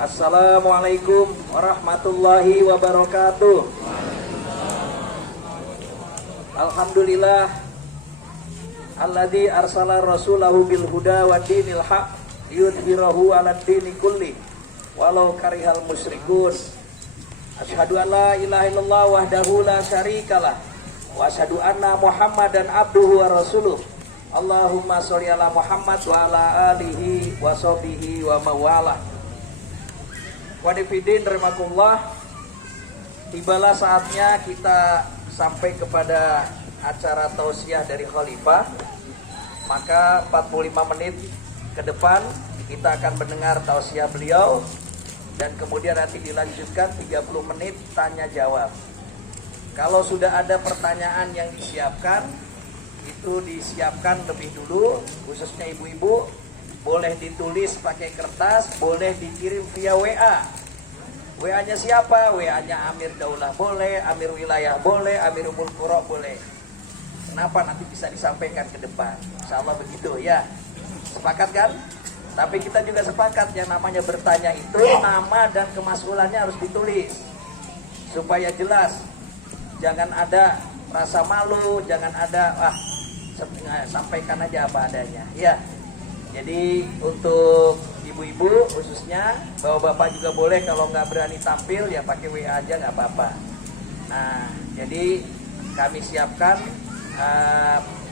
Assalamualaikum warahmatullahi wabarakatuh. Alhamdulillah alladzi arsala rasulahu bil huda wa dinil haq yudhhirahu 'alad dini kulli walau karihal musyrikun. Asyhadu an la ilaha illallah wahdahu la syarikalah wa asyhadu anna Muhammadan abduhu wa rasuluh. Allahumma sholli ala Muhammad wa ala alihi wa sahbihi wa mawalah. Wadifidin rahimakumullah, tibalah saatnya kita sampai kepada acara tausiah dari Khalifah. Maka 45 menit ke depan kita akan mendengar tausiah beliau, dan kemudian nanti dilanjutkan 30 menit tanya jawab. Kalau sudah ada pertanyaan yang disiapkan, itu disiapkan lebih dulu, khususnya ibu-ibu. Boleh ditulis pakai kertas, boleh dikirim via WA. WA-nya siapa? WA-nya Amir Daulah boleh, Amir Wilayah boleh, Amir Umul Qura boleh. Kenapa? Nanti bisa disampaikan ke depan. Insya Allah begitu ya. Sepakat kan? Tapi kita juga sepakat yang namanya bertanya itu nama dan kemas'ulannya harus ditulis supaya jelas. Jangan ada rasa malu, jangan ada sampaikan aja apa adanya ya. Jadi untuk ibu-ibu khususnya, bapak-bapak juga boleh kalau nggak berani tampil ya pakai WA aja nggak apa-apa. Nah, jadi kami siapkan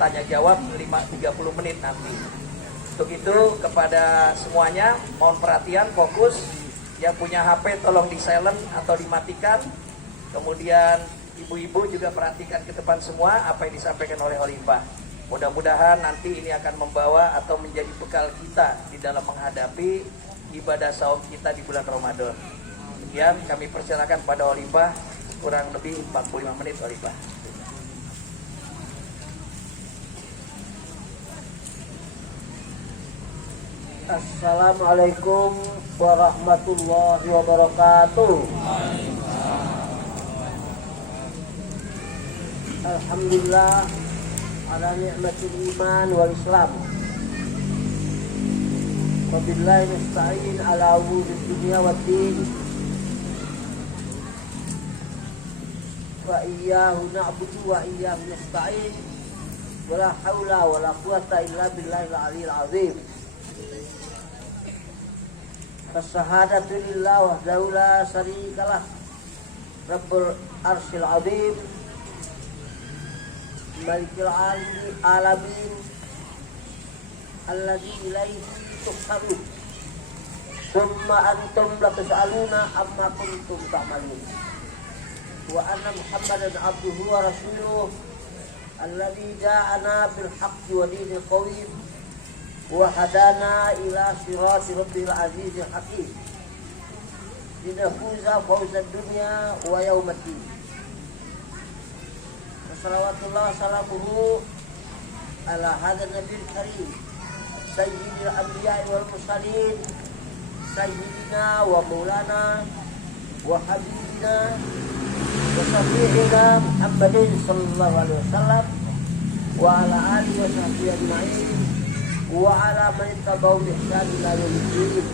tanya jawab 30 menit nanti. Untuk itu kepada semuanya mohon perhatian, fokus. Yang punya HP tolong di silent atau dimatikan. Kemudian ibu-ibu juga perhatikan ke depan semua apa yang disampaikan oleh Khalifah. Mudah-mudahan nanti ini akan membawa atau menjadi bekal kita di dalam menghadapi ibadah saum kita di bulan Ramadan. Kemudian kami persilakan pada Khalifah kurang lebih 45 menit Khalifah. Assalamualaikum warahmatullahi wabarakatuh. Alhamdulillah ala ni'matil iman wal islam. Wabillahi nasta'in ala umuri dunya waddin. Wa iyyahu na'budu wa iyyahu nasta'in. Wala haula wala quwata illa billahil aliyyil azim. As-shahadatu lillah wahdahu la syarikalah Rabbul arsyil azim Malikil alamin alladzi ilaihi tuhsarun. Summa antum latus'aluna amma kuntum ta'malun. Wa anna Muhammadan abduhu wa rasuluh alladzi ja'ana bil haqqi wa dinil qawim wa hadana ila sirati rabbil azizil hakim. Linafuza fawzad dunya wa yawmaddin. Salawatullah salamuhu ala hadha nabil karim sayyidil anbiya'i wal mursalin sayyidina wa maulana wa habibina wa syafi'ina Muhammadin sallallahu alaihi wasallam wa ala alihi wa sahbihi ajma'in wa ala man tabau bi ihsan ila yaumiddin.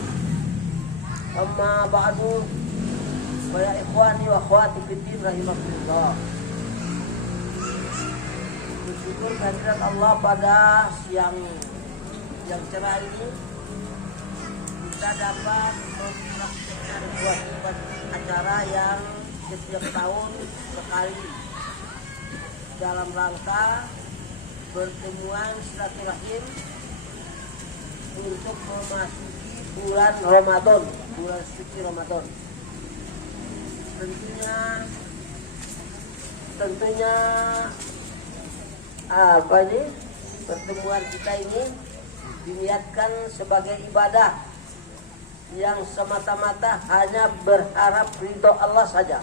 Amma ba'du, wa ya ikhwani wa akhwati fid din rahimakumullah. Bersyukur kehadirat Allah pada siang yang cerah ini kita dapat melaksanakan sebuah acara yang setiap tahun sekali dalam rangka pertemuan silaturahim untuk memasuki bulan Ramadan, bulan suci Ramadan. Tentunya pertemuan kita ini diniatkan sebagai ibadah yang semata-mata hanya berharap ridho Allah saja,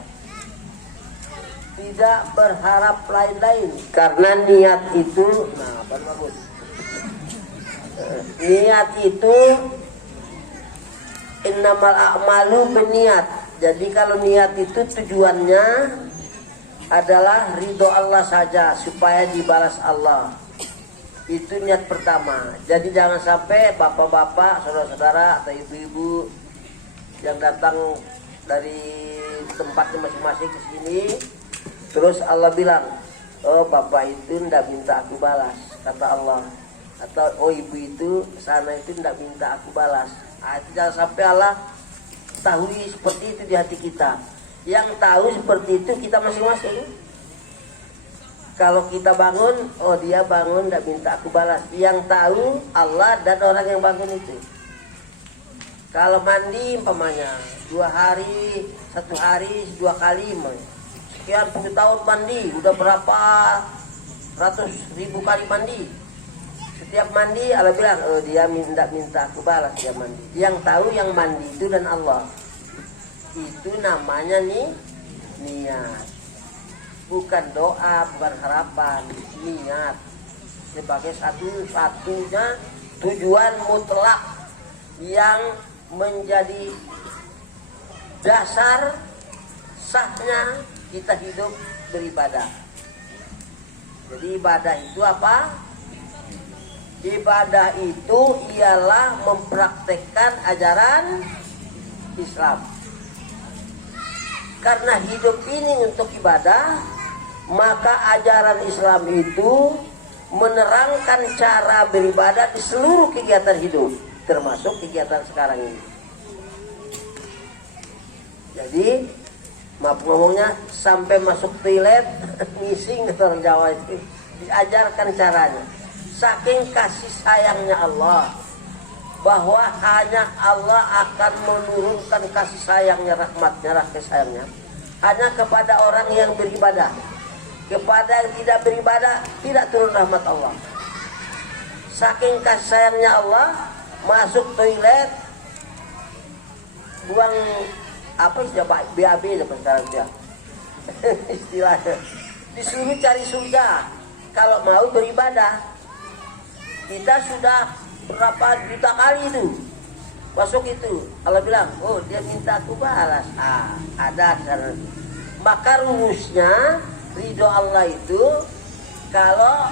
tidak berharap lain-lain. Karena niat itu, niat itu innamal a'malu binniat. Jadi kalau niat itu tujuannya adalah ridho Allah saja supaya dibalas Allah. Itu niat pertama. Jadi jangan sampai bapak-bapak, saudara-saudara atau ibu-ibu yang datang dari tempatnya masing-masing ke sini. Terus Allah bilang, oh bapak itu ndak minta aku balas, kata Allah. Atau oh ibu itu sana itu ndak minta aku balas. Jangan sampai Allah tahu seperti itu di hati kita. Yang tahu seperti itu kita masing-masing. Kalau kita bangun, oh dia bangun ndak minta aku balas. Yang tahu Allah dan orang yang bangun itu. Kalau mandi umpamanya 2 hari, 1 hari 2 kali, sekian puluh tahun mandi, udah berapa ratus ribu kali mandi. Setiap mandi Allah bilang, oh dia minta aku balas dia mandi. Yang tahu yang mandi itu dan Allah. Itu namanya nih niat. Bukan doa, bukan harapan, niat. Sebagai satu-satunya tujuan mutlak yang menjadi dasar sahnya kita hidup beribadah. Jadi ibadah itu apa? Ibadah itu ialah mempraktekkan ajaran Islam. Karena hidup ini untuk ibadah, maka ajaran Islam itu menerangkan cara beribadah di seluruh kegiatan hidup, termasuk kegiatan sekarang ini. Jadi, maaf ngomongnya, sampai masuk toilet, ngising orang Jawa itu, diajarkan caranya. Saking kasih sayangnya Allah, bahwa hanya Allah akan menurunkan kasih sayangnya, rahmatnya, kasih sayangnya hanya kepada orang yang beribadah. Kepada yang tidak beribadah tidak turun rahmat Allah. Saking kasih sayangnya Allah, masuk toilet, buang apa istilah BAB sekarang dia istilahnya, disuruh cari surga kalau mau beribadah. Kita sudah berapa juta kali itu masuk itu, Allah bilang, oh dia minta aku balas. Ada cara. Maka rumusnya ridho Allah itu kalau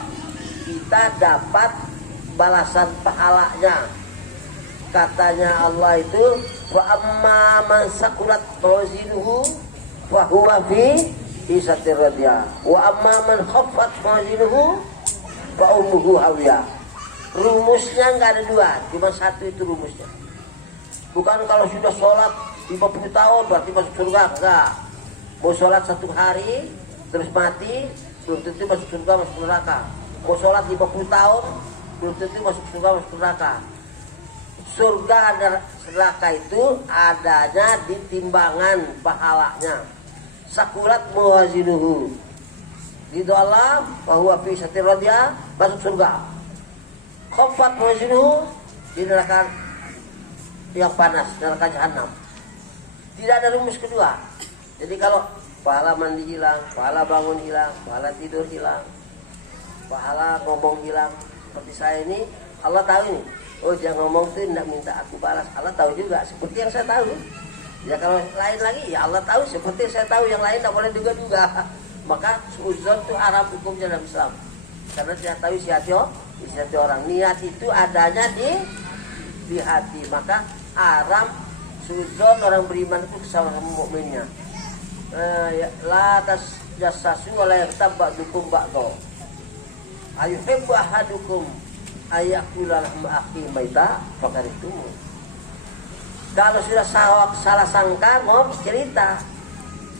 kita dapat balasan pahalanya. Katanya Allah itu, wa amma man sakulat mawazinuhu fa huwa fi isatir radiyah wa amma man khaffat mawazinuhu fa ummuhu hawiyah. Rumusnya nggak ada 2, cuma 1 itu rumusnya. Bukan kalau sudah sholat 50 tahun berarti masuk surga, enggak. Mau sholat 1 hari terus mati, belum tentu masuk surga, masuk neraka. Mau sholat 50 tahun belum tentu masuk surga, masuk neraka. Surga dan neraka itu adanya di timbangan pahalanya. Sakulat mawazinuhu, ridho Allah bahwa fi satir radiyah, masuk surga. Khafat mawazinuhu, di neraka yang panas, neraka jahanam. Tidak ada rumus kedua. Jadi kalau pahala mandi hilang, pahala bangun hilang, pahala tidur hilang, pahala ngomong hilang, seperti saya ini, Allah tahu ini. Oh jangan ngomong tuh tidak minta aku balas. Allah tahu juga seperti yang saya tahu. Ya kalau lain lagi ya Allah tahu seperti yang saya tahu, yang lain tidak boleh juga. Maka suudzon itu haram hukumnya dalam Islam. Karena saya tahu isi hati orang. Niat itu adanya di hati. Maka haram suudzon orang beriman itu sama mukminnya. La tasjassasu wa la yaghtab ba'dukum ba'dha. Ayuhibbu ahadukum ayakula lahma akhi maita fakaritu. Kalau sudah salah sangka, mau cerita,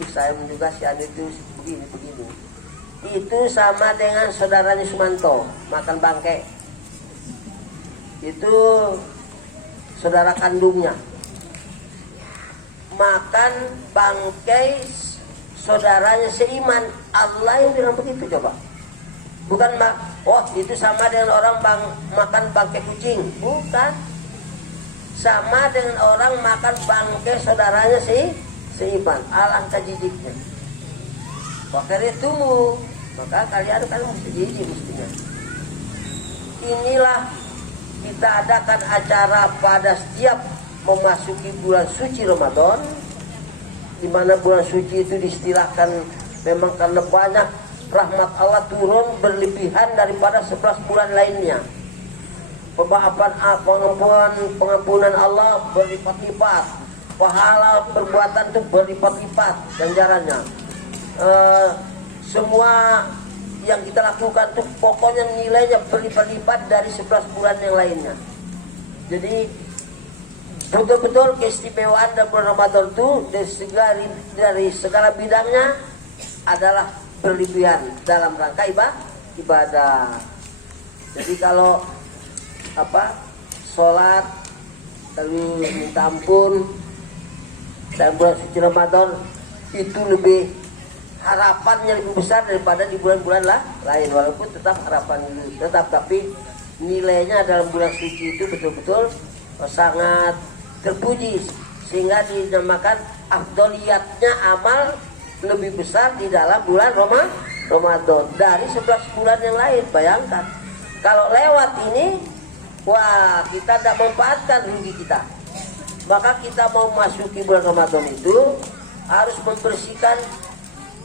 saya menduga si Anu itu begini. Itu sama dengan saudaranya Sumanto makan bangkai. Itu saudara kandungnya makan bangkai saudaranya seiman. Allah yang bilang begitu coba. Bukan oh itu sama dengan orang makan bangkai kucing. Bukan. Sama dengan orang makan bangkai saudaranya seiman. Alangkah jijiknya. Waktu itu maka kalian mesti jijik mestinya. Inilah kita adakan acara pada setiap memasuki bulan suci Ramadan, di mana bulan suci itu diistilahkan memang karena banyak rahmat Allah turun berlebihan daripada 11 bulan lainnya. Pemaafan, pengampunan Allah berlipat-lipat. pahala perbuatan itu berlipat-lipat ganjarannya. Semua yang kita lakukan tuh pokoknya nilainya berlipat-lipat dari 11 bulan yang lainnya. Jadi betul-betul keistimewaan dan bulan Ramadan itu dari segala bidangnya adalah berlebihan dalam rangka ibadah. Jadi kalau sholat lalu minta ampun dan bulan suci Ramadan itu lebih harapannya lebih besar daripada di bulan-bulan lain, walaupun tetap harapan itu tetap, tapi nilainya dalam bulan suci itu betul-betul sangat terpuji sehingga dinamakan afdoliyatnya amal lebih besar di dalam bulan Ramadan dari 11 bulan yang lain. Bayangkan kalau lewat ini, wah kita tidak memanfaatkan rugi kita. Maka kita mau masuki bulan Ramadan itu harus membersihkan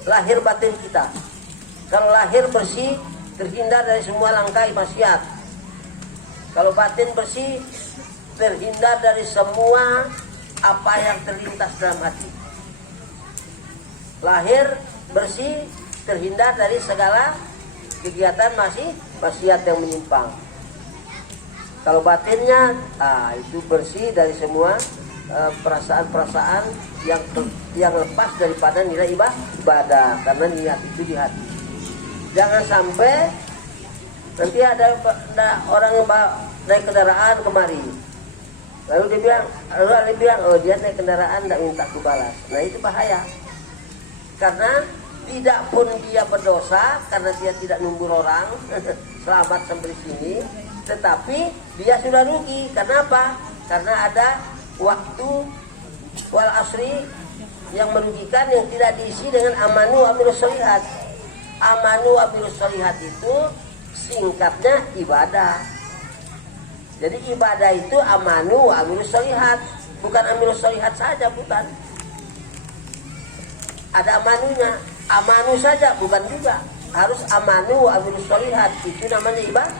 lahir batin kita. Kalau lahir bersih, terhindar dari semua langkah maksiat. Kalau batin bersih, terhindar dari semua apa yang terlintas dalam hati. Lahir bersih, terhindar dari segala kegiatan maksiat yang menyimpang. Kalau batinnya, itu bersih dari semua perasaan-perasaan yang lepas daripada nilai ibadah, karena niat itu di hati. Jangan sampai nanti ada orang yang naik kendaraan kemari, lalu dia bilang, oh dia naik kendaraan tidak minta aku balas. Nah itu bahaya, karena tidak pun dia berdosa karena dia tidak nunggu orang selamat sampai sini, tetapi dia sudah rugi. Kenapa? Karena ada waktu wal asri yang merugikan, yang tidak diisi dengan amanu amilus sholihat. Amanu amilus sholihat itu singkatnya ibadah. Jadi ibadah itu amanu amilus sholihat, bukan amilus sholihat saja, bukan. Ada amanunya, amanu saja bukan juga, harus amanu amilus sholihat. Itu namanya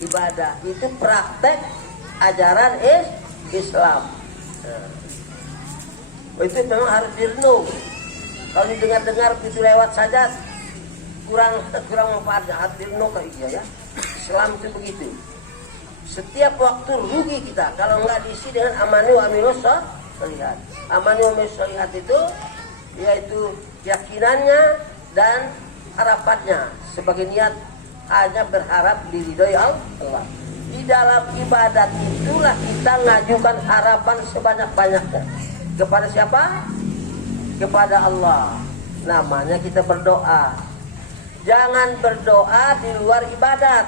ibadah. Itu praktek ajaran Islam. Itu memang harus direnung. Kalau didengar-dengar begitu lewat saja kurang manfaatnya, harus direnung. Iya ya, Islam itu begitu. Setiap waktu rugi kita kalau nggak diisi dengan amanu amilus sholihat. Amanu amilus sholihat itu yaitu keyakinannya dan harapannya sebagai niat hanya berharap diridhoi Allah. Di dalam ibadat itulah kita ngajukan harapan sebanyak-banyaknya. Kepada siapa? Kepada Allah. Namanya kita berdoa. Jangan berdoa di luar ibadat,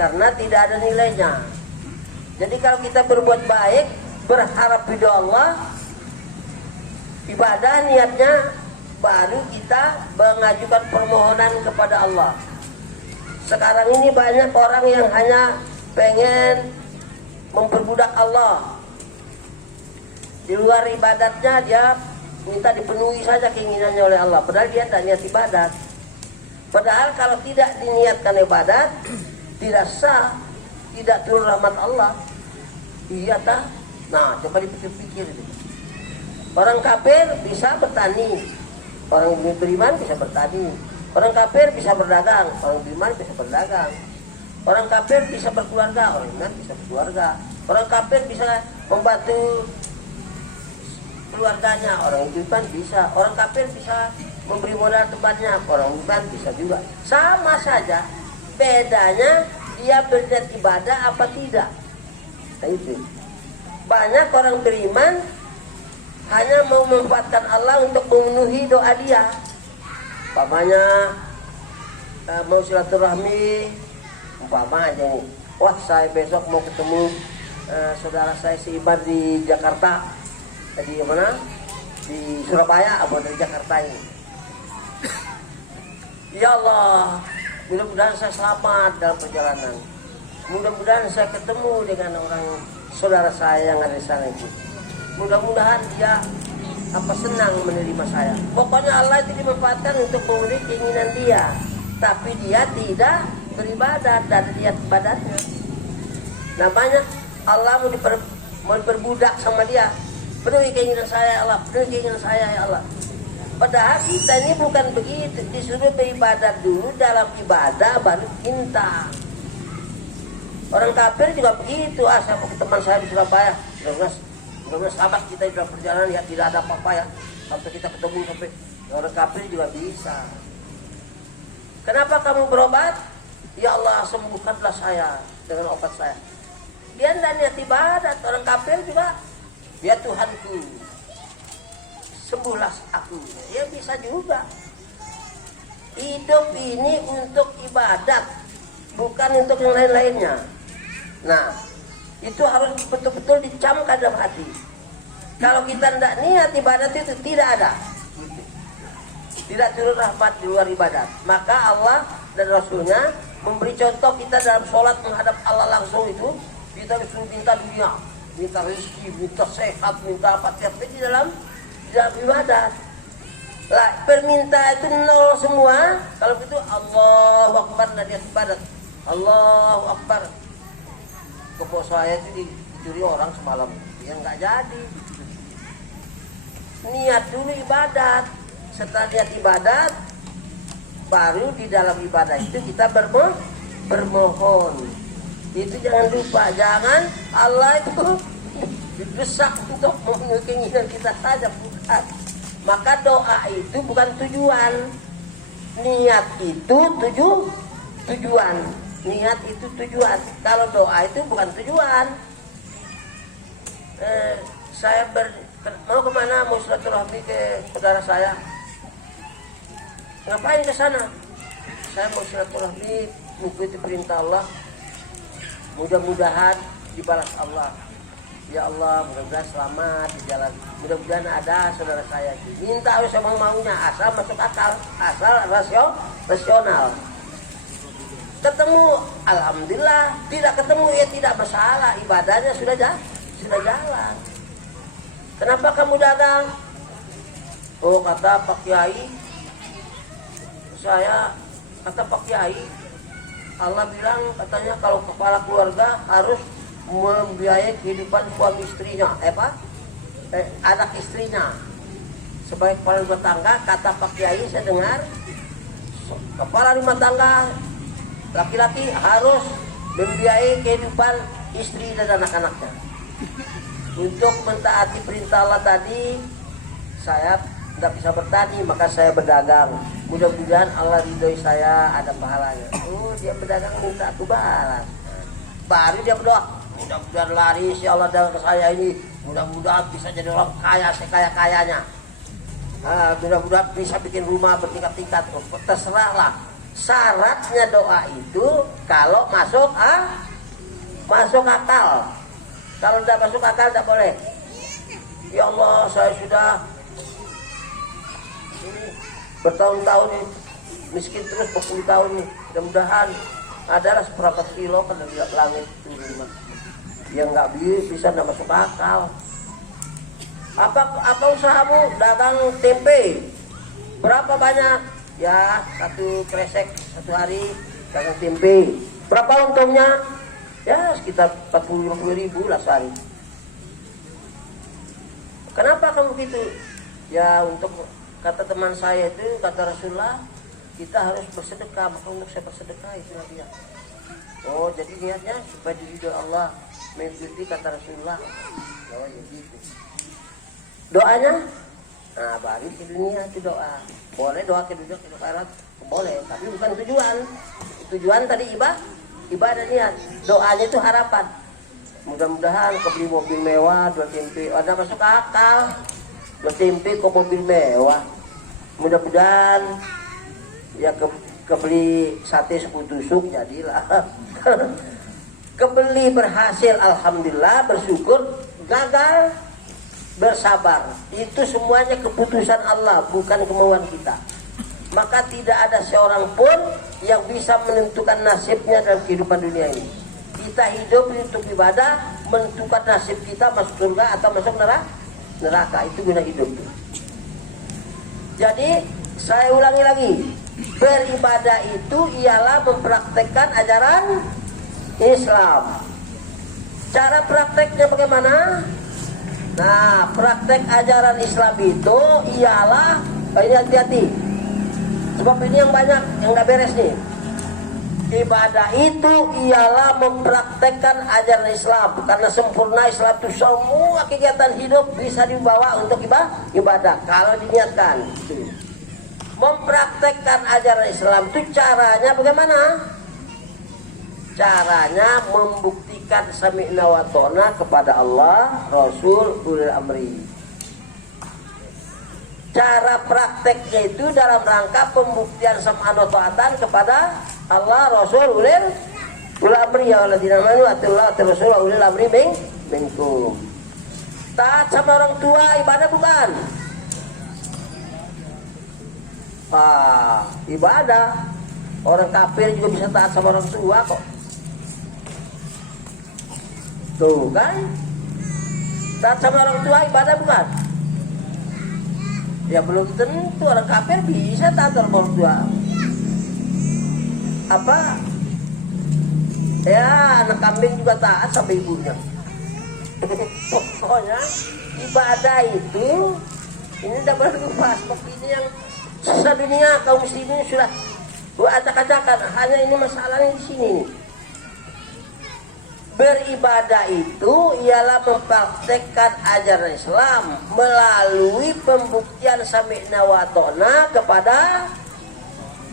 karena tidak ada nilainya. Jadi kalau kita berbuat baik, berharap ridho Allah, ibadah niatnya, baru kita mengajukan permohonan kepada Allah. Sekarang ini banyak orang yang hanya pengen memperbudak Allah. Di luar ibadatnya dia minta dipenuhi saja keinginannya oleh Allah, padahal dia tidak niat ibadat. Padahal kalau tidak diniatkan ibadat, tidak sah, tidak turun rahmat Allah. Iya tak? Nah, coba dipikir-pikir. Orang kafir bisa bertani, orang beriman bisa bertani. Orang kafir bisa berdagang, orang beriman bisa berdagang. Orang kafir bisa berkeluarga, orang beriman bisa berkeluarga. Orang kafir bisa membantu keluarganya, orang beriman bisa. Orang kafir bisa memberi modal temannya, orang beriman bisa juga. Sama saja, bedanya dia berniat ibadah apa tidak. Nah, itu. Banyak orang beriman hanya mau memanfaatkan Allah untuk memenuhi doa dia. Umpamanya mau silaturahmi, umpamanya, wah saya besok mau ketemu saudara saya seiman di Jakarta, di mana? Di Surabaya atau dari Jakarta ini. Ya Allah, mudah-mudahan saya selamat dalam perjalanan. Mudah-mudahan saya ketemu dengan orang saudara saya yang ada di sana itu. Mudah-mudahan dia senang menerima saya. Pokoknya Allah itu dimanfaatkan untuk memenuhi keinginan dia, tapi dia tidak beribadat dan niat ibadatnya. Namanya Allah mau diperbudak sama dia. penuhi keinginan saya ya Allah, penuhi keinginan saya ya Allah. Padahal kita ini bukan begitu, disuruh beribadat dulu, dalam ibadah baru cinta. Orang kafir juga begitu. Saya mau ke teman saya di Surabaya, 12 sahabat kita di dalam perjalanan ya tidak ada apa-apa ya, sampai kita ketemu sampai orang kafir juga bisa. Kenapa kamu berobat? Ya Allah, sembuhkanlah saya dengan obat saya. Dia tidak niat ibadat. Orang kafir juga, ya Tuhanku, sembuhlah aku. Ya bisa juga. Hidup ini untuk ibadat, bukan untuk yang lain-lainnya. Nah, itu harus betul-betul dicamkan dalam hati. Kalau kita tidak niat ibadat itu tidak ada. Tidak turun rahmat di luar ibadat. Maka Allah dan Rasulnya memberi contoh kita dalam sholat menghadap Allah langsung itu. Kita disuruh minta dunia, minta rezeki, minta sehat, minta apa. Tapi di dalam ibadat. Lah, permintaan itu nol semua. Kalau gitu Allahu Akbar dari ibadat. Allahu Akbar. Kebos saya itu dicuri orang semalam. Ya nggak jadi. Niat dulu ibadat. Setelah niat ibadat, baru di dalam ibadah itu kita bermohon. Itu jangan lupa, jangan Allah itu didesak untuk memenuhi keinginan kita saja, bukan. Maka doa itu bukan tujuan, niat itu tujuan, niat itu tujuan. Kalau doa itu bukan tujuan. Saya mau kemana? Mau silaturahmi ke saudara saya. Ngapain ke sana? Saya mau silaturahmi, mengikuti perintah Allah. Mudah-mudahan dibalas Allah. Ya Allah, mudah-mudahan selamat di jalan. Mudah-mudahan ada saudara saya itu. Minta harus emang maunya, asal masuk akal, asal rasional. Ketemu, alhamdulillah. Tidak ketemu ya tidak masalah. Ibadahnya sudah jalan. Kenapa kamu dagang? Oh, kata Pak Kiai. Kata Pak Kiai, Allah bilang katanya kalau kepala keluarga harus membiayai kehidupan suami istrinya, anak istrinya. Sebagai kepala rumah tangga, kata Pak Kiai saya dengar, kepala rumah tangga laki-laki harus membiayai kehidupan istri dan anak-anaknya. Untuk mentaati perintah Allah tadi, saya tidak bisa bertani, maka saya berdagang. Mudah-mudahan Allah ridhoi saya, ada pahalanya. Oh, dia berdagang minta aku balas. Baru dia berdoa, mudah-mudahan laris ya Allah dagang saya ini. Mudah-mudahan bisa jadi orang kaya, sekaya-kayanya. Mudah-mudahan bisa bikin rumah bertingkat-tingkat. Oh, terserahlah. Syaratnya doa itu kalau masuk akal. Kalau tidak masuk akal tidak boleh. Ya Allah, saya sudah bertahun-tahun nih, miskin terus 40 tahun nih. Mudah-mudahan adalah seberapa kilo kan dari langit turun. Yang nggak bisa nggak masuk akal. Apa usahamu? Dagang tempe. Berapa banyak? Ya, 1 kresek 1 hari dagang tempe. Berapa untungnya? Ya sekitar 40-50 ribu lah sehari. Kenapa kamu gitu? Ya untuk, kata teman saya itu, kata Rasulullah, kita harus bersedekah. Maka untuk saya bersedekah itu dia. Oh, jadi niatnya supaya diridhoi Allah, mengikuti kata Rasulullah. Oh, ya gitu. Doanya, nah baru ke dunia itu doa. Boleh doa ke dunia, ke akhirat, boleh. Tapi bukan tujuan. Tujuan tadi ibadah niat. Doanya itu harapan. Mudah-mudahan kau beli mobil mewah, 2 tempe. Ada masuk akal. 2 tempe kok mobil mewah. Mudah-mudahan ya kebeli sate 10 tusuk jadilah. Kebeli berhasil, alhamdulillah, bersyukur. Gagal, bersabar. Itu semuanya keputusan Allah, bukan kemauan kita. Maka tidak ada seorang pun yang bisa menentukan nasibnya dalam kehidupan dunia ini. Kita hidup untuk ibadah, menentukan nasib kita masuk surga atau masuk neraka. Itu guna hidup. Jadi saya ulangi lagi, beribadah itu ialah mempraktekkan ajaran Islam. Cara prakteknya bagaimana? Nah, praktek ajaran Islam itu ialah, ini hati-hati, sebab ini yang banyak yang nggak beres nih. Ibadah itu ialah mempraktekkan ajaran Islam, karena sempurna Islam itu semua kegiatan hidup bisa dibawa untuk ibadah kalau diniatkan. Mempraktekkan ajaran Islam itu caranya bagaimana? Caranya membuktikan sami'na wa ta'na kepada Allah, Rasul, ulil amri. Cara prakteknya itu dalam rangka pembuktian sam'an wa ta'atan kepada Allah, Rasul, ulil amri. Ya alladzina amanu atiullah wa rasul ulil amri minkum. Taat sama orang tua ibadah bukan? Ibadah. Orang kafir juga bisa taat sama orang tua kok. Tuh kan, taat sama orang tua ibadah bukan? Ya belum tentu orang kafir bisa taat sama orang tua. Apa? Ya anak kambing juga taat sama ibunya. Pokoknya ibadah itu, ini udah berubah. Seperti ini yang susah dunia kaum muslimin sudah acak-acakan. Hanya ini masalahnya di sini. Beribadah itu ialah mempraktekkan ajaran Islam melalui pembuktian sami'na wa ta'na kepada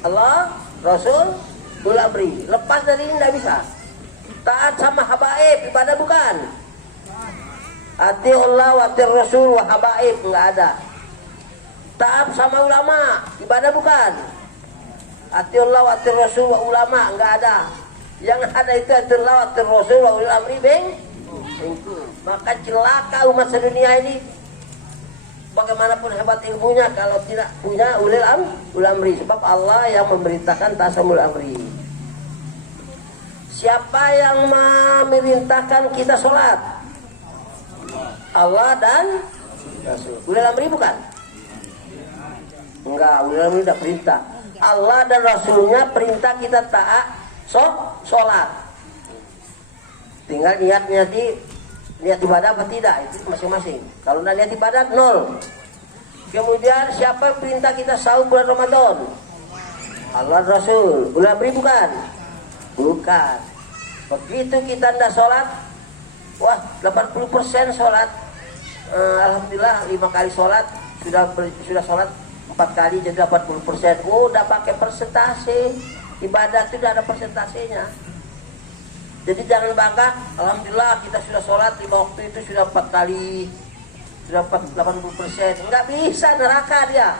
Allah, Rasul, ulil amri. Lepas dari ini tidak bisa. Taat sama habaib ibadah bukan? Atiullah wa atir Rasul wa habaib enggak ada. Taat sama ulama ibadah bukan? Atiullah wa atir Rasul wa ulama enggak ada. Yang ada itu adalah atir Rasul wa ulil amri minkum. Maka celaka umat sedunia ini, bagaimanapun hebat ilmunya kalau tidak punya ulil amri. Sebab Allah yang memerintahkan tasamul amri. Siapa yang memerintahkan kita sholat? Allah dan Rasul. Ulil amri bukan? Enggak, ulil amri tidak perintah. Allah dan Rasulnya perintah kita taat sholat. Tinggal niat ibadah apa tidak, itu masing-masing. Kalau tidak niat ibadah, nol. Kemudian siapa perintah kita sahur bulan Ramadan? Allah Rasul. Ulil amri bukan? Bukan. Begitu kita tidak sholat, wah 80% sholat. Alhamdulillah 5 kali sholat, sudah sholat 4 kali jadi 80%. Udah pakai persentase. Ibadah itu tidak ada persentasenya. Jadi jangan bangga, alhamdulillah kita sudah sholat 5 waktu itu sudah 4 kali, sudah 80%. Enggak bisa, neraka dia.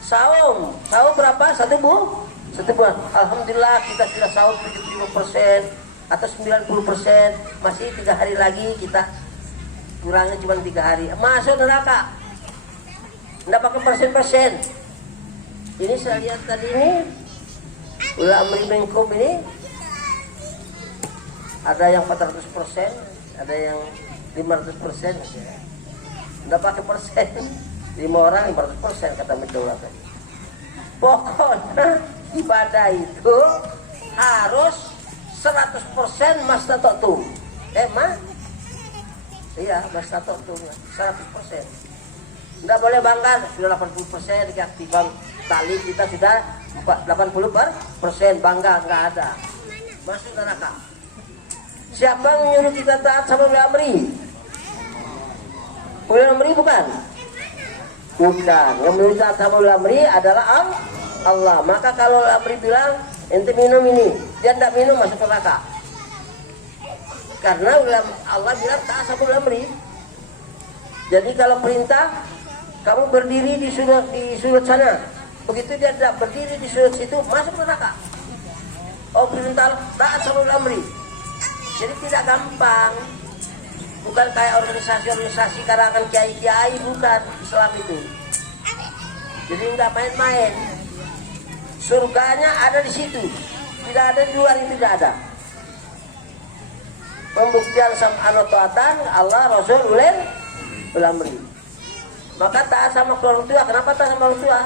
Saum berapa? Satu bulan. Alhamdulillah kita sudah saum 75% atau 90%. Masih 3 hari lagi kita kurangnya cuma 3 hari. Masuk neraka. Enggak pakai persen-persen. Ini saya lihat tadi ini, ulil amri minkum ini ada yang 400%, ada yang 500%. Enggak pakai persen. 5 orang 500% kata Medora tadi. Pokoknya ibadah itu harus 100% mastatotum. Iya, mastatotum 100%. Enggak boleh bangga sudah 80% diaktifkan tali kita sudah 80% bangga, enggak ada. Masuk neraka. Siapa yang menyuruh kita taat sama ulil amri? Ulil amri bukan? Bukan. Yang menyuruh taat sama ulil amri adalah Allah. Maka kalau ulil amri bilang ente minum ini, dia tidak minum masuk neraka. Karena Allah bilang taat sama ulil amri. Jadi kalau perintah kamu berdiri di sudut sana, begitu dia tidak berdiri di sudut situ, masuk neraka. Oh, perintah taat sama ulil amri. Jadi tidak gampang. Bukan kayak organisasi-organisasi karangan kiai-kiai, bukan Islam itu. Jadi nggak main-main. Surganya ada di situ. Tidak ada di luar, itu tidak ada. Pembuktian sam'an wa ta'atan Allah, Rasul, ulil amri. Maka taat sama orang tua. Kenapa taat sama orang tua?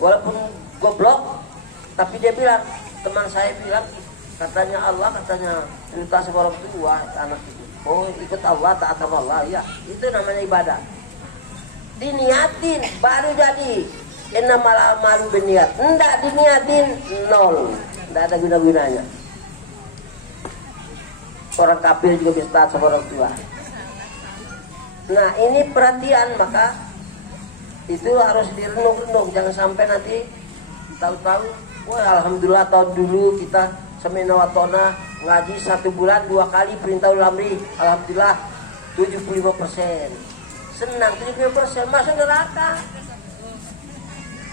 Walaupun goblok, tapi dia bilang, teman saya bilang Katanya Allah, katanya cerita sama orang tua anak itu. Oh ikut Allah, taat sama Allah, ya itu namanya ibadah. Diniatin baru jadi. Innamal a'malu binniyat. Enggak diniatin, nol. Enggak ada guna-gunanya. Orang kafir juga bisa taat sama orang tua. Nah ini perhatian, maka itu harus direnung-renung. Jangan sampai nanti tahu-tahu, wah alhamdulillah tahun dulu kita semena watona ngaji 1 bulan 2 kali perintah amri, alhamdulillah 75%. Senang 75%, masuk neraka.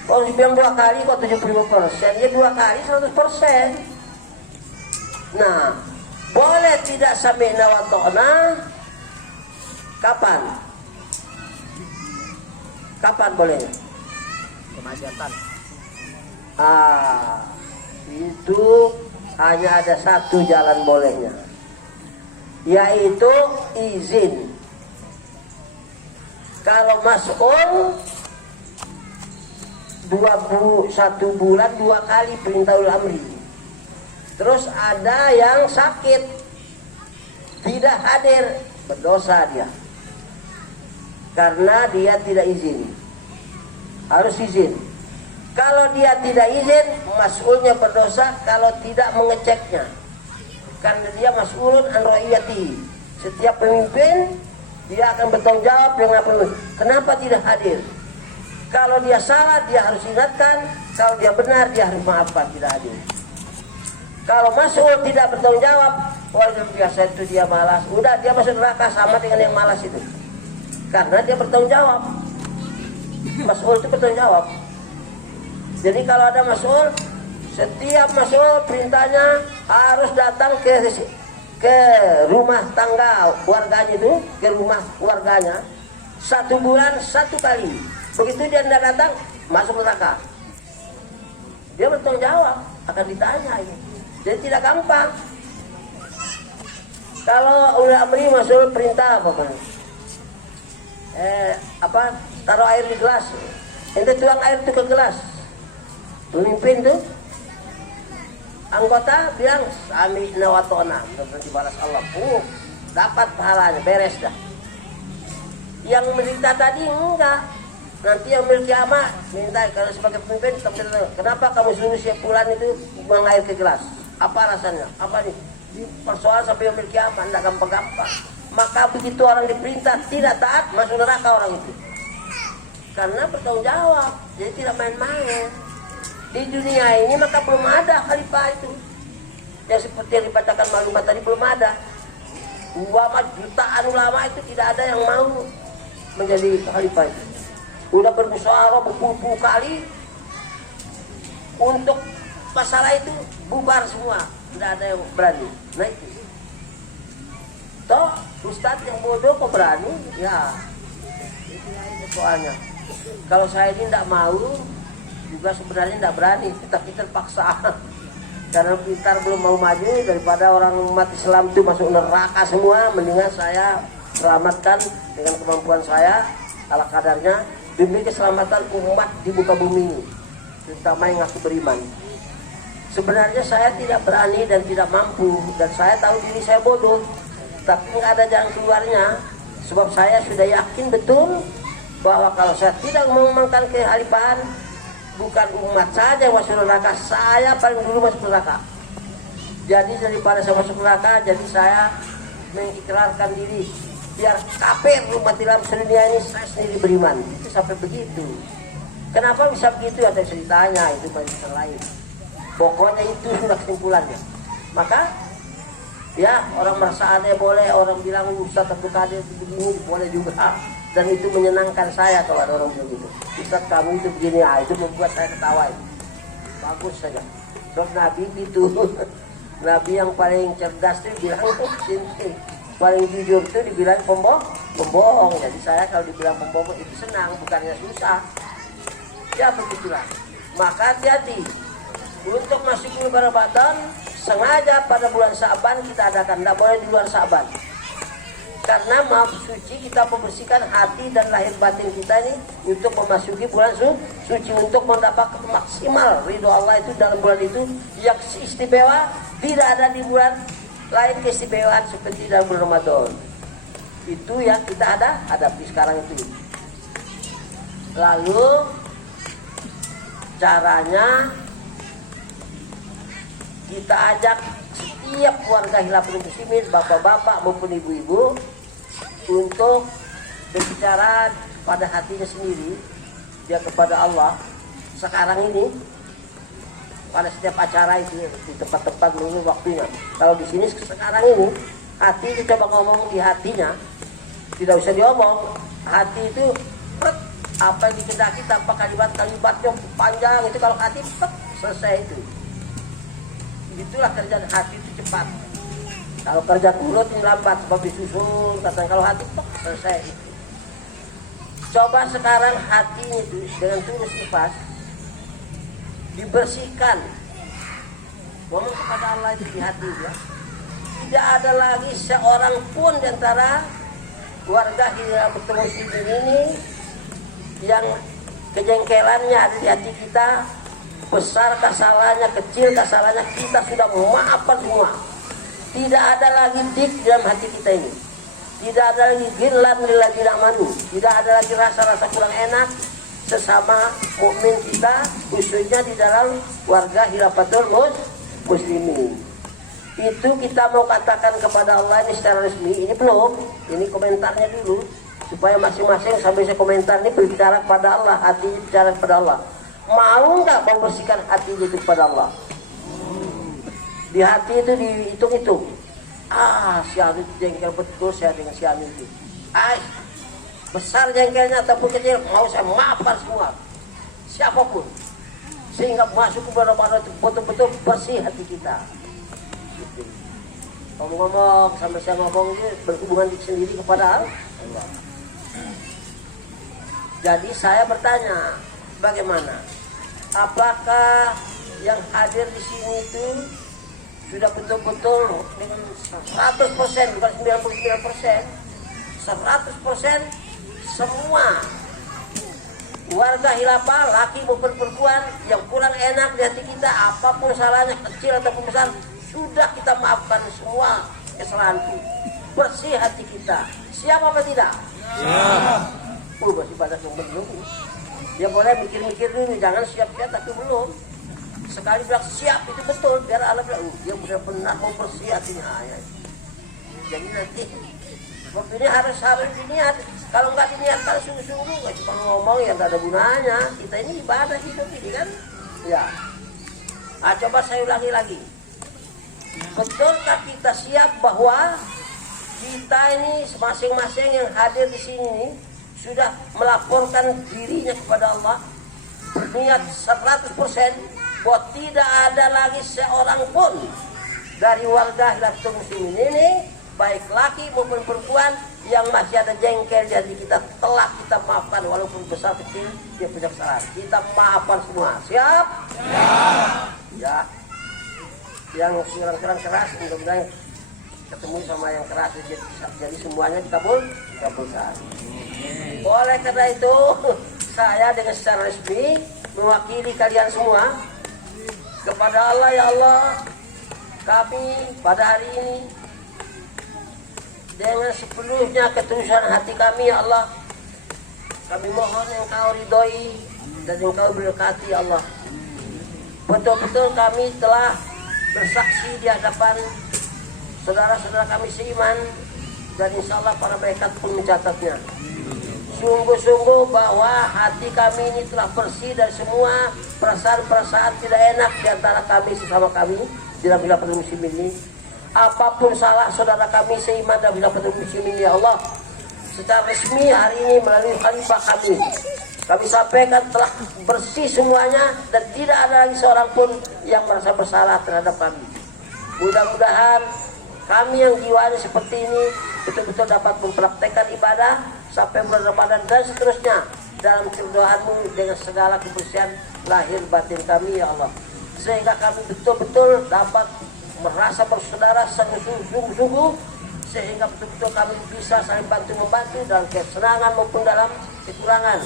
Kalau dibilang 2 kali kok 75%, ya 2 kali 100%. Nah, boleh tidak semena watona? Kapan? Kapan bolehnya? Kemajatan. Itu hanya ada satu jalan bolehnya, yaitu izin. Kalau mas'ul 1 bulan 2 kali perintahul amri. Terus ada yang sakit tidak hadir, berdosa dia karena dia tidak izin. Harus izin. Kalau dia tidak izin, mas'ulnya berdosa kalau tidak mengeceknya, karena dia mas'ulun an ra'iyati. Setiap pemimpin dia akan bertanggung jawab dengan kenapa tidak hadir. Kalau dia salah dia harus ingatkan, kalau dia benar dia harus maafkan tidak hadir. Kalau mas'ul tidak bertanggung jawab, wah biasa itu dia malas, udah dia masuk neraka sama dengan yang malas itu, karena dia bertanggung jawab. Mas'ul itu bertanggung jawab. Jadi kalau ada mas'ul, setiap mas'ul perintahnya harus datang ke rumah tangga warganya itu, ke rumah warganya 1 bulan 1 kali. Begitu dia tidak datang, masuk neraka. Dia bertanggung jawab, akan ditanya ini. Jadi tidak gampang. Kalau udah amri masuk perintah apa? Taruh air di gelas. Ente tuang air itu ke gelas. Pemimpin tuh anggota bilang sami nawatona, benar dibalas Allah. Dapat pahalanya, beres dah. Yang menderita tadi enggak. Nanti yang milik kiamat minta, kalau sebagai pemimpin kenapa kamu suruh si fulan itu buang air ke gelas? Apa alasannya? Apa nih? Persoalan sampai yang milik kiamat, enggak gampang-gampang. Maka begitu orang diperintah tidak taat, masuk neraka orang itu. Karena bertanggung jawab, jadi tidak main-main. Di dunia ini maka belum ada khalifah itu. Yang seperti yang dibacakan maklumat tadi belum ada. Jutaan ulama itu tidak ada yang mau menjadi khalifah itu. Udah bermusyawarah berpuluh-puluh kali untuk masalah itu bubar semua, tidak ada yang berani. Nah itu. Toh ustadz yang bodoh kok berani? Ya, itu soalnya. Kalau saya ini tidak mau, juga sebenarnya tidak berani, tapi terpaksa. Karena pintar belum mau maju, daripada orang umat Islam itu masuk neraka semua, mendingan saya selamatkan dengan kemampuan saya ala kadarnya demi keselamatan umat di muka bumi, terutama yang aku beriman. Sebenarnya saya tidak berani dan tidak mampu, dan saya tahu diri saya bodoh, tapi nggak ada jalan keluarnya. Sebab saya sudah yakin betul bahwa kalau saya tidak mengumumkan kekhalifahan, bukan umat saja yang masuk neraka, saya paling dulu masuk neraka. Jadi daripada saya masuk neraka, jadi saya mengikrarkan diri biar kafir umat dalam dunia ini, saya sendiri beriman. Itu sampai begitu. Kenapa bisa begitu? Ada ceritanya, itu banyak lain. Pokoknya itu sudah kesimpulannya. Maka ya orang merasa aneh boleh, orang bilang Ustaz atau kadir begini boleh juga. Dan itu menyenangkan saya kalau ada orang begitu. Ustaz kamu itu begini, itu membuat saya ketawa. Bagus saja. Terus Nabi itu Nabi yang paling cerdas itu bilang paling jujur itu dibilang pembohong. Jadi saya kalau dibilang pembohong itu senang, bukannya susah. Ya begitulah. Maka hati-hati. Untuk masuk bulan Ramadan, sengaja pada bulan Sa'ban kita adakan, tidak boleh di luar Sa'ban. Karena maaf suci kita membersihkan hati dan lahir batin kita ini untuk memasuki bulan suci, untuk mendapat maksimal ridho Allah itu dalam bulan itu yang istimewa. Tidak ada di bulan lain keistimewaan seperti dalam bulan Ramadan. Itu yang kita hadapi sekarang itu. Lalu caranya kita ajak setiap warga Hilaful Muslimin, bapak-bapak maupun ibu-ibu, untuk berbicara pada hatinya sendiri, dia kepada Allah. Sekarang ini pada setiap acara itu di tempat-tempat dulu waktunya. Kalau di sini sekarang ini hati itu coba ngomong di hatinya, tidak usah diomong. Hati itu apa yang dikehendaki tanpa kalimat-kalimatnya panjang itu, kalau hati selesai itu. Itulah kerjaan hati itu cepat. Kalau kerja mulut ini lambat, sebab disusun. Katanya kalau hati selesai itu. Coba sekarang hati itu dengan tulus ikhlas dibersihkan. Ngomong kepada Allah itu di hati ya. Tidak ada lagi seorang pun di antara warga Hilaful Muslimin ini yang kejengkelannya ada di hati kita. Besar kesalahannya, kecil kesalahannya, kita sudah memaafkan semua. Tidak ada lagi dik dalam hati kita ini. Tidak ada lagi ghillan lil ladzina amanu. Tidak ada lagi rasa-rasa kurang enak sesama mukmin kita, khususnya di dalam warga Hilaful Muslimin. Itu kita mau katakan kepada Allah ini secara resmi. Ini belum, ini komentarnya dulu, supaya masing-masing sambil saya komentar ini berbicara kepada Allah, hatinya bicara kepada Allah. Mau nggak membersihkan hatinya itu kepada Allah? Di hati itu dihitung-hitung. Si Anu jengkel betul saya dengan si Anu itu. Besar jengkelnya ataupun kecil, mau saya maafkan semua, siapapun, sehingga masuk ke Ramadan itu betul-betul bersih hati kita. Ngomong-ngomong sampai saya ngomong ini berhubungan sendiri kepada Allah. Jadi saya bertanya, bagaimana? Apakah yang hadir di sini itu sudah betul-betul dengan 100%, bukan 99%, 100% semua warga Hilafah, laki maupun perempuan yang kurang enak di hati kita, apapun salahnya, kecil ataupun besar, sudah kita maafkan semua kesalahan itu. Bersih hati kita. Siap apa tidak? Siap. Masih banyak yang belum. Ya boleh mikir-mikir dulu, jangan siap-siap tapi belum. Sekali bilang siap itu betul, biar Allah bilang dia benar-benar mau bersih hatinya. Jadi nanti waktu ini harus diniat. Kalau nggak diniatkan sungguh-sungguh, nggak cuma ngomong yang nggak ada gunanya. Kita ini ibadah hidup ini kan, ya. Coba saya ulangi lagi. Betulkah kita siap bahwa kita ini masing-masing yang hadir di sini sudah melaporkan dirinya kepada Allah, berniat 100% bahwa tidak ada lagi seorang pun dari warga Hilaful Muslimin ini, baik laki maupun perempuan, yang masih ada jengkel jadi kita telah kita maafkan, walaupun besar kecil dia punya kesalahan, kita maafkan semua. Siap? Siap. Ya. Yang serang-serang keras mudah-mudahan ketemu sama yang keras, jadi semuanya dikabulkan. Oleh karena itu saya dengan secara resmi mewakili kalian semua kepada Allah, ya Allah, kami pada hari ini dengan sepenuhnya ketulusan hati kami, ya Allah, kami mohon Engkau ridhoi dan Engkau berkati, ya Allah. Betul-betul kami telah bersaksi di hadapan saudara-saudara kami seiman, dan insya Allah para malaikat pun mencatatnya. Sungguh-sungguh bahwa hati kami ini telah bersih dari semua perasaan-perasaan tidak enak di antara kami sesama kami di dalam Hilaful Muslimin ini. Apapun salah saudara kami seiman dalam Hilaful Muslimin, ya Allah, secara resmi hari ini melalui khalifah kami sampaikan telah bersih semuanya dan tidak ada lagi seorang pun yang merasa bersalah terhadap kami. Mudah-mudahan kami yang jiwanya seperti ini betul-betul dapat mempraktekkan ibadah sampai bulan Ramadan dan seterusnya dalam keridhaan-Mu dengan segala kebersihan lahir batin kami, ya Allah, sehingga kami betul-betul dapat merasa bersaudara sungguh-sungguh sehingga betul-betul kami bisa saling bantu-membantu dalam kesenangan maupun dalam kekurangan,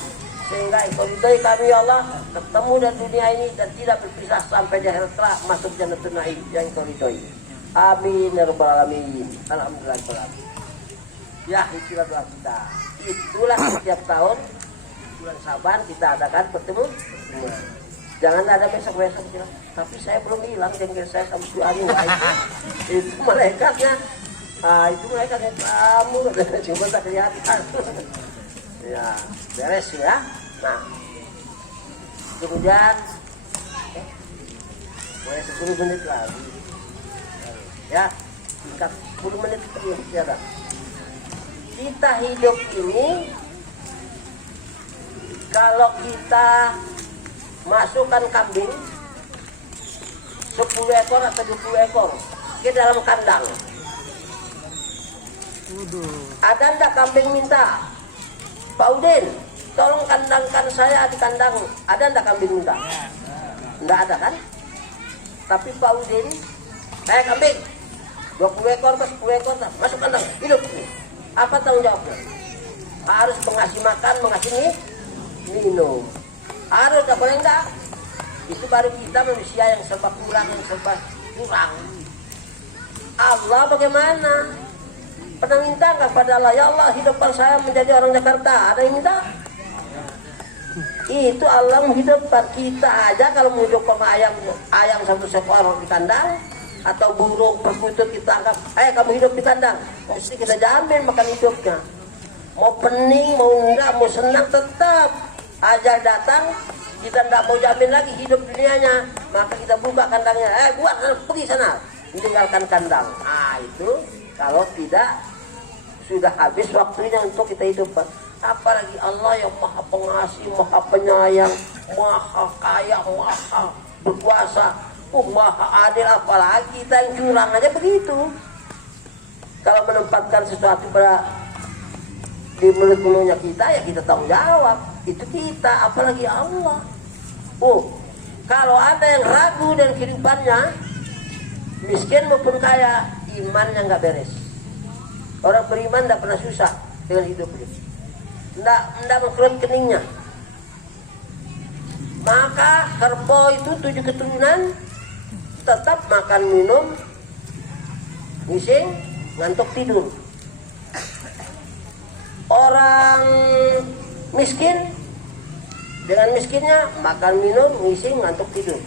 sehingga engkau ridhoi kami ya Allah ketemu di dunia ini dan tidak berpisah sampai di akhirat kelak masuk jannatul naim yang engkau ridhoi. Amin ya rabbal alamin. Alhamdulillah. Ya, itulah doa kita. Itulah setiap tahun bulan Saban kita adakan pertemuan. Jangan ada besok-besok bilang, tapi saya belum hilang jengkel saya sama si Ani. Itu malaikatnya. Itu malaikatnya kamu cuma tak kelihatan. Ya, beres ya. Nah, kemudian boleh 10 menit lagi. Ya, singkat 10 menit ya dah. Kita hidup ini kalau kita masukkan kambing 10 ekor atau 20 ekor ke dalam kandang. Ada ndak kambing minta, Pak Udin, tolong kandangkan saya di kandang. Ada ndak kambing minta? Ndak ada kan? Tapi Pak Udin, saya kambing 20 ekor atau 10 ekor, masuk kandang, hidup. Apa tanggung jawabnya? Harus mengasih makan, mengasih minum. Harus, tak boleh enggak. Itu baru kita manusia yang serba kurang, yang serba kurang. Allah bagaimana? Pernah minta enggak pada Allah, ya Allah hidupkan saya menjadi orang Jakarta? Ada yang minta? Itu Allah menghidupkan kita aja. Kalau menghidupkan ayam satu ekor di kandang, atau burung perkutut kita anggap, kamu hidup di kandang, mesti kita jamin makan hidupnya. Mau pening, mau enggak, mau senang, tetap ajal datang, kita enggak mau jamin lagi hidup dunianya, maka kita buka kandangnya, buat pergi sana, tinggalkan kandang. Itu kalau tidak sudah habis waktunya untuk kita hidupkan. Apalagi Allah yang maha pengasih, maha penyayang, maha kaya, maha berkuasa, maha adil. Apalagi kita yang curang aja begitu. Kalau menempatkan sesuatu pada di mulut-mulutnya kita, ya kita tanggung jawab. Itu kita, apalagi Allah. Kalau ada yang ragu dan kehidupannya, miskin maupun kaya, imannya nggak beres. Orang beriman tidak pernah susah dengan hidupnya, tidak mengkerut keningnya. Maka kerbau itu 7 keturunan tetap makan minum, ngising, ngantuk tidur. Orang miskin dengan miskinnya makan minum, ngising, ngantuk tidur.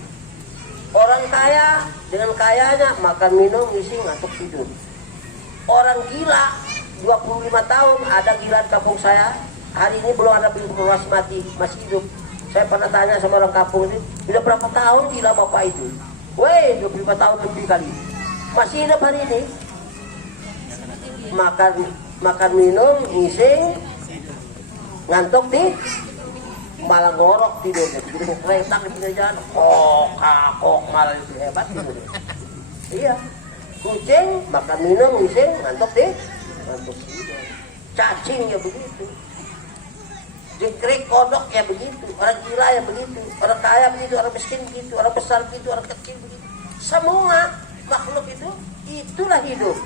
Orang kaya dengan kayanya makan minum, ngising, ngantuk tidur. Orang gila 25 tahun, ada gila di kampung saya. Hari ini belum ada informasi mati, masih hidup. Saya pernah tanya sama orang kampung ini, udah berapa tahun gila bapak itu? 25 tahun lebih kali. Masih hidup hari ini. Makan minum, ngising, ngantuk malah ngorok tidurnya. Jadi mau keretak di pinggir jalan, kok malah lebih hebat tidurnya. Iya. Kucing makan minum, ngising, ngantuk ngantuk. Cacing ya begitu. Jengkrik, kodok ya begitu. Orang gila ya begitu. Orang kaya begitu, orang miskin begitu, orang besar begitu, orang kecil begitu. Semua makhluk itu, itulah hidup.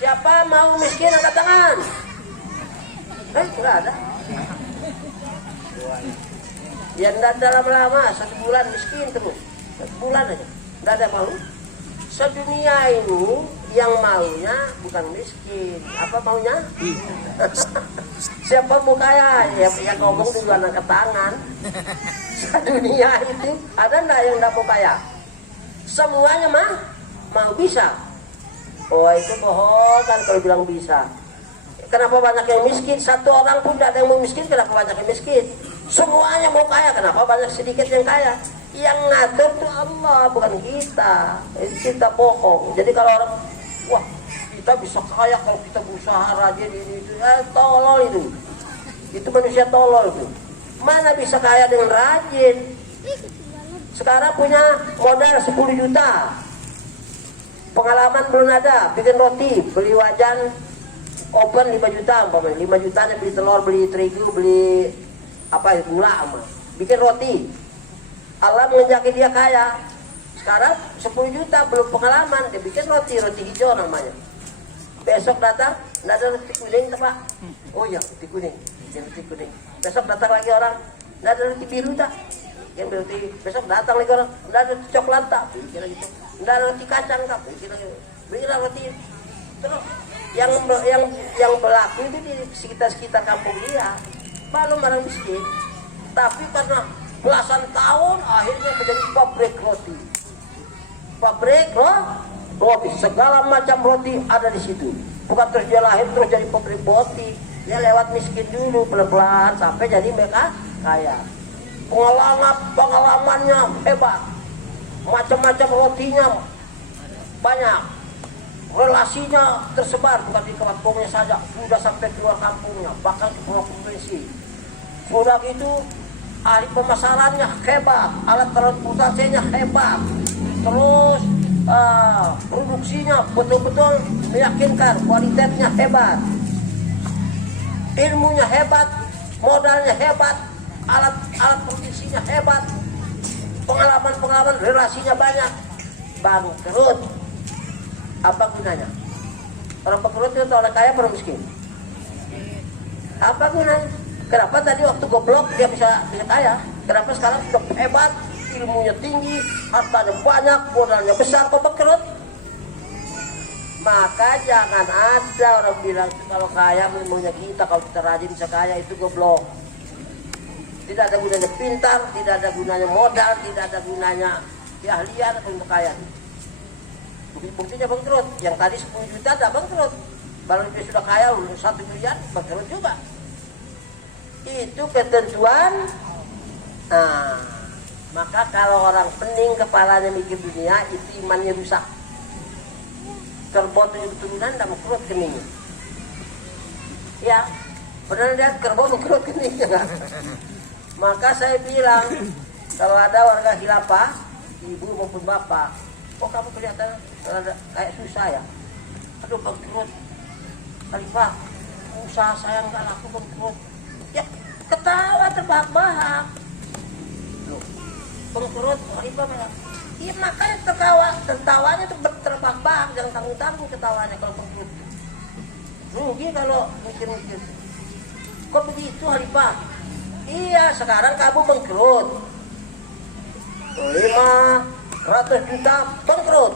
Siapa mau miskin angkat tangan? Tidak ada. Ya tidak ada lama-lama, 1 bulan miskin terus. 1 bulan aja, tidak ada mau. Sedunia ini yang maunya bukan miskin, apa maunya? Siapa mau kaya? Ya ngomong duluan angkat tangan. Sedunia itu ada enggak yang tidak mau kaya? Semuanya mau bisa. Itu bohong kan kalau bilang bisa. Kenapa banyak yang miskin? 1 orang pun tidak ada yang mau miskin, kenapa banyak yang miskin? Semuanya mau kaya, kenapa banyak sedikit yang kaya? Yang ngatur itu Allah, bukan kita. Kita bohong. Jadi kalau orang, wah kita bisa kaya kalau kita berusaha rajin ini itu, tolol itu. Itu manusia tolol itu. Mana bisa kaya dengan rajin? Sekarang punya modal 10 juta. Pengalaman belum ada, bikin roti, beli wajan open 5 juta, 5 jutanya beli telur, beli terigu, beli gula sama. Bikin roti. Allah menjaki dia kaya. Sekarang 10 juta belum pengalaman, dia bikin roti hijau namanya. Besok datang, nggak ada roti kuning tak Pak? Oh iya, roti kuning, yang roti kuning. Besok datang lagi orang, nggak ada roti biru tak? Yang roti. Besok datang lagi orang, nggak ada roti coklat tak? Kira gitu. Nggak ada roti kacang tak? Kira gitu. Berilah roti. Terus yang berlaku itu di sekitar kampung dia, belum orang miskin. Tapi karena belasan tahun akhirnya menjadi pabrik roti. Pabrik roti, segala macam roti ada di situ. Bukan terus dia lahir terus jadi pabrik roti. Dia lewat miskin dulu pelan-pelan sampai jadi mereka kaya. Pengalamannya hebat. Macam-macam rotinya banyak. Relasinya tersebar bukan di kampungnya saja, sudah sampai keluar kampungnya, bahkan ke pulau provinsi. Sudah gitu ahli pemasarannya hebat, alat transportasinya hebat, terus produksinya betul-betul meyakinkan, kualitasnya hebat, ilmunya hebat, modalnya hebat, alat produksinya hebat, pengalaman relasinya banyak. Bangkrut, apa gunanya? Orang bangkrut itu orang kaya, orang miskin. Apa gunanya? Kenapa tadi waktu goblok dia bisa kaya? Kenapa sekarang sudah hebat, ilmunya tinggi, hartanya banyak, modalnya besar, kok bangkrut? Maka jangan ada orang bilang kalau kaya ilmunya kita, kalau kita rajin bisa kaya, itu goblok. Tidak ada gunanya pintar, tidak ada gunanya modal, tidak ada gunanya keahlian untuk kaya. Buktinya bangkrut. Yang tadi 10 juta ada bangkrut. Kalau dia sudah kaya 1 miliar bangkrut juga. Itu ketentuan. Nah, maka kalau orang pening kepalanya mikir dunia, itu imannya rusak. Kerbau 7 turunan dan bangkrut keningnya. Ya, pernah lihat kerbau bangkrut keningnya? Maka saya bilang, kalau ada warga khilafah, ibu maupun bapak, kok kamu kelihatan kayak susah ya? Aduh bangkrut, Khalifah, usaha saya nggak laku bangkrut. Ya ketawa terbahak-bahak. Loh, bangkrut Khalifah bilang, iya makanya tertawanya tuh terbahak-bahak, jangan tanggung-tanggung ketawanya kalau bangkrut. Rugi kalau mikir-mikir. Kok begitu Khalifah? Iya, sekarang kamu bangkrut. 500 juta bangkrut.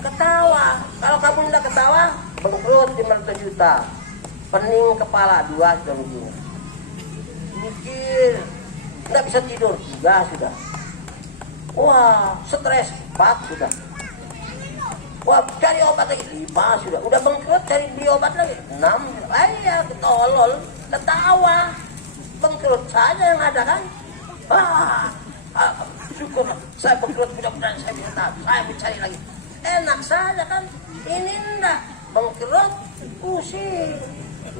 Ketawa. Kalau kamu tidak ketawa, bangkrut 500 juta. Pening kepala 2 sudah ruginya. Mikir, nggak bisa tidur 3 sudah. Wah, stres 4 sudah. Wah, cari obat lagi 5 sudah. Udah bangkrut cari beli obat lagi 6. Ayah, ketolol, ketawa. Bangkrut saja yang ada kan? Syukur saya bangkrut, mudah-mudahan saya bisa tahu, saya mencari lagi. Enak saja kan? Ini enggak bangkrut, pusing.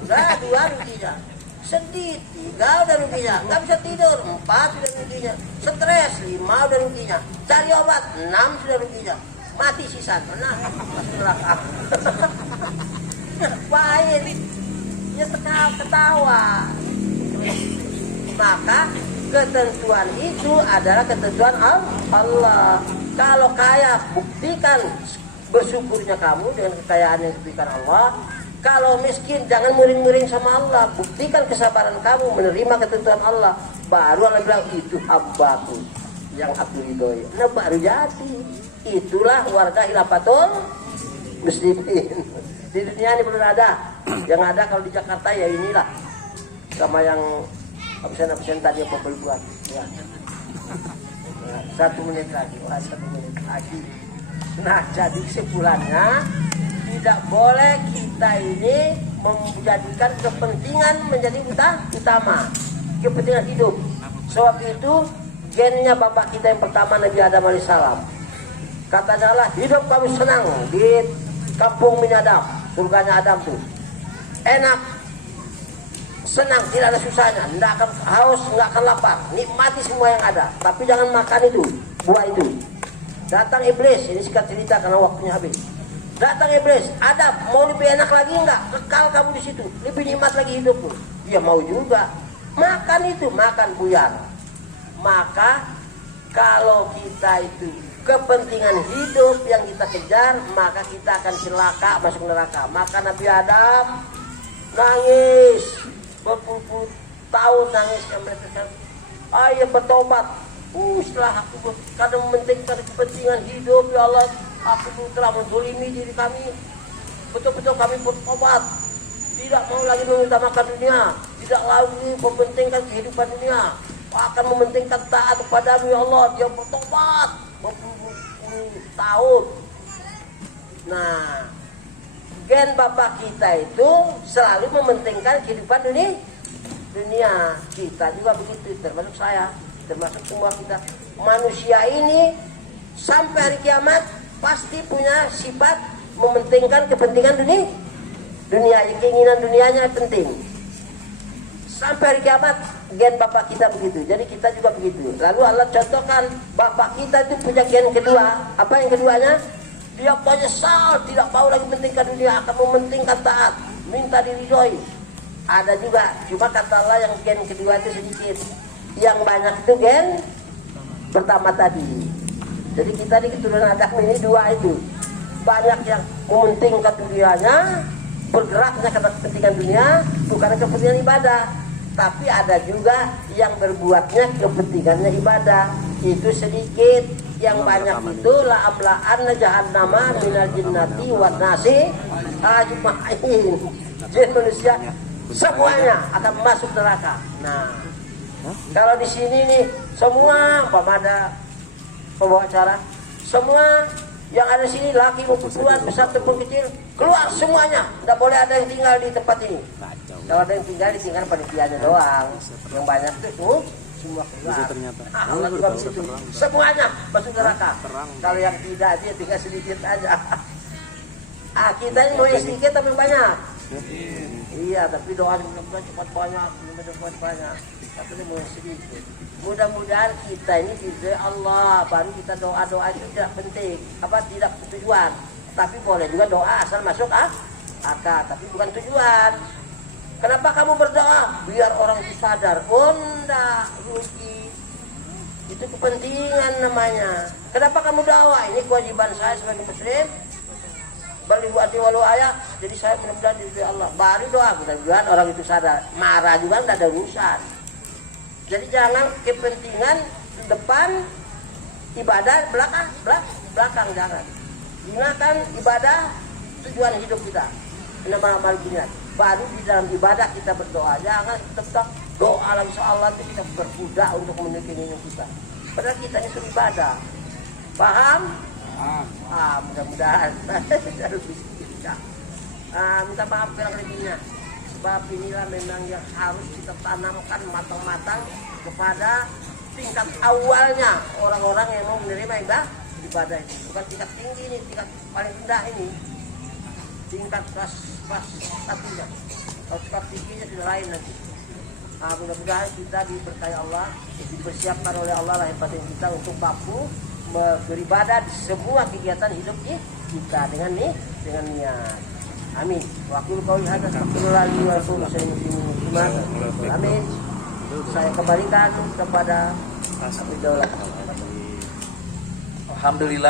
Udah 2 ruginya, sedih 3 udah ruginya, nggak bisa tidur 4 sudah ruginya, stres 5 udah ruginya, cari obat 6 sudah ruginya, mati sisa 6 masuk neraka. Baik, ya ketawa. Maka ketentuan itu adalah ketentuan Allah. Kalau kaya, buktikan bersyukurnya kamu dengan kekayaan yang diberikan Allah. Kalau miskin, jangan miring-miring sama Allah. Buktikan kesabaran kamu menerima ketentuan Allah. Baru Allah bilang, itu hambaku yang aku ridhoi. Nah baru jadi. Itulah warga Khilafatul Muslimin. Di dunia ini belum ada. Yang ada kalau di Jakarta ya inilah, sama yang absen tadi apa buat ya. 1 menit lagi. Nah, jadi kesimpulannya tidak boleh kita ini menjadikan kepentingan menjadi utama, kepentingan hidup. Sebab itu gennya bapak kita yang pertama Nabi Adam alaihissalam, katanya lah hidup kamu senang di kampung Minyadab, surganya Adam tuh enak, senang, tidak ada susahnya, tidak akan haus, tidak akan lapar, nikmati semua yang ada, tapi jangan makan itu, buah itu. Datang iblis, ini singkat cerita karena waktunya habis. Datang iblis, Adam, mau lebih enak lagi enggak? Kekal kamu di situ, lebih nikmat lagi hidupmu. Dia mau juga, makan itu, makan buyar. Maka kalau kita itu kepentingan hidup yang kita kejar, maka kita akan celaka masuk neraka. Maka Nabi Adam nangis berpuluh-puluh tahun, nangis yang mereka ayah bertobat. Setelah aku kadang mementingkan kepentingan hidup, ya Allah, aku telah menzalimi diri kami. Betul-betul kami bertobat, tidak mau lagi mengutamakan dunia, tidak lagi mementingkan kehidupan dunia, akan mementingkan taat kepadamu, ya Allah. Dia bertobat berpuluh-puluh tahun. Nah, gen bapak kita itu selalu mementingkan kehidupan dunia. Kita juga begitu, termasuk saya, termasuk semua kita. Manusia ini sampai hari kiamat pasti punya sifat mementingkan kepentingan dunia, keinginan dunianya penting. Sampai hari kiamat gen bapak kita begitu, jadi kita juga begitu. Lalu Allah contohkan bapak kita itu punya gen kedua. Apa yang keduanya? Dia menyesal, tidak mau lagi mementingkan dunia, akan mementingkan taat, minta diridhoi. Ada juga, cuma kata Allah yang gen kedua itu sedikit, yang banyak itu gen pertama tadi. Jadi kita di keturunan Adam ini dua itu, banyak yang mementingkan dunianya, bergeraknya karena kepentingan dunia, bukan kepentingan ibadah. Tapi ada juga yang berbuatnya kepentingannya ibadah, itu sedikit. Yang banyak itu la amlaan jahannama minal jinnati wan nasi ajmain. Jin manusia semuanya akan masuk neraka. Nah, kalau di sini nih semua pemada pembawa acara, semua yang ada di sini laki maupun perempuan, besar ataupun kecil, keluar semuanya. Tidak boleh ada yang tinggal di tempat ini. Kalau ada yang tinggal panitianya doang. Yang banyak itu semua keluar. Allah juga begitu. Semuanya masuk neraka. Kalau yang tidak, dia tinggal sedikit aja. Kita ini mau yang sedikit tapi banyak. Iya, tapi doa mudah-mudahan cepat banyak, cepat banyak. Tapi ini mau yang sedikit. Mudah-mudahan kita ini diridhoi Allah, baru kita doa-doa itu tidak penting, tidak tujuan. Tapi boleh juga doa asal masuk akal, tapi bukan tujuan. Kenapa kamu berdoa? Biar orang itu sadar. Enggak, rugi. Itu kepentingan namanya. Kenapa kamu doa? Ini kewajiban saya sebagai muslim. Baliwati walau ayat. Jadi saya mudah-mudahan diridhoi Allah. Baru doa, mudah-mudahan orang itu sadar. Marah juga tidak ada urusan. Jadi jangan kepentingan depan, ibadah belakang jangan. Gunakan ibadah tujuan hidup kita. Nama amal dunia. Baru di dalam ibadah kita berdoa. Jangan tetap doa lagi Allah itu kita berbudak untuk memiliki hidup kita. Padahal kita itu ibadah. Paham? Mudah-mudahan. Minta maaf kurang lebihnya. Sebab inilah memang yang harus kita tanamkan matang-matang kepada tingkat awalnya orang-orang yang mau menerima ibadah ini. Bukan tingkat tinggi ini, tingkat paling rendah ini. Tingkat kelas satunya. Kalau tingkat tingginya sudah lain nanti. Mudah-mudahan kita diberkahi Allah, dipersiapkan oleh Allah lahir batin kita untuk mampu beribadah di semua kegiatan hidup kita dengan niat. Amin. Wakil qauli hadza astaghfirullah li wa lakum Amin. Saya kembalikan kepada Abdullah. Alhamdulillah.